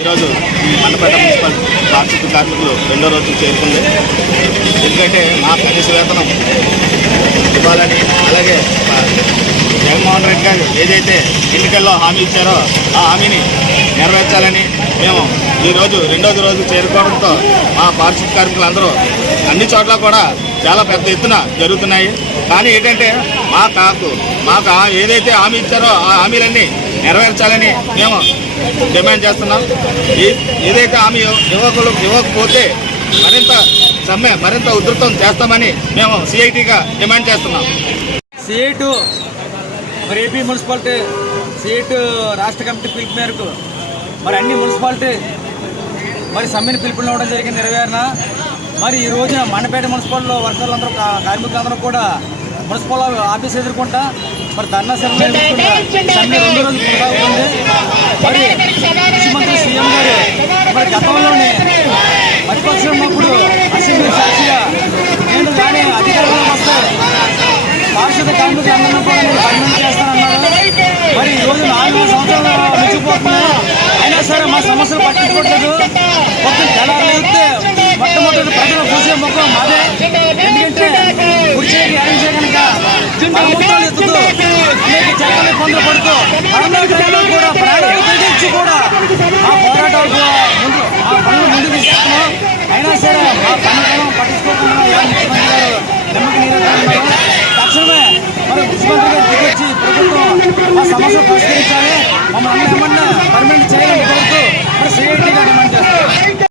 ఈరోజు ఈ మండపేట మున్సిపల్ పారిశుద్ధ్య కార్మికులు రెండో రోజు చేరుకుంది. ఎందుకంటే మా కనీస వేతనం ఇవ్వాలని, అలాగే జగన్మోహన్ రెడ్డి గారు ఏదైతే ఎన్నికల్లో హామీ ఇచ్చారో ఆ హామీని నెరవేర్చాలని మేము ఈరోజు రెండో రోజు చేరుకోవడంతో మా పారిశుద్ధ్య కార్మికులందరూ అన్ని చోట్ల కూడా చాలా పెద్ద ఎత్తున జరుగుతున్నాయి. కానీ ఏంటంటే మాకు ఏదైతే హామీ ఇచ్చారో ఆ హామీలన్నీ నెరవేర్చాలని మేము డిమాండ్ చేస్తున్నాం. ఏదైతే హామీ ఇవ్వకపోతే మరింత ఉధృతం చేస్తామని మేము సిఐటిగా డిమాండ్ చేస్తున్నాం. సిఐటు మరి ఏపీ మున్సిపాలిటీ సిఐటు రాష్ట్ర కమిటీ పిలుపు మేరకు మరి అన్ని మున్సిపాలిటీ మరి సమ్మెను పిలుపునివ్వడం జరిగింది నెరవేరణ. మరి ఈ రోజున మండపేట మున్సిపల్లో వర్కర్లందరూ కార్మికులందరూ కూడా మున్సిపల్ ఆఫీస్ ఎదుర్కొంటా మరి ధర్నా సమ్మె రెండో రోజు కొనసాగుతుంది. మరి ముఖ్యమంత్రి సీఎం గారు మరి గతంలోనే ప్రతిపక్షం ఉన్నప్పుడు అసెంబ్లీ సాక్షిగా నేను కానీ అధికారంలోకి వస్తే పారిశుద్ధ్య కార్మికులందరినీ కూడా నేను పర్మనెంట్ చేస్తానన్నారు. మరి ఈ రోజు 4 సంవత్సరాలు మించిపోతున్నాయి, అయినా సరే మా సమస్యలు పట్టించుకోవట్లేదు. మొత్తం తెల్లారైతే మొట్టమొదటి ప్రజలు చూసే ముఖం మాదే. ఎందుకంటే కుర్చీకి అరేంజ్ కనుక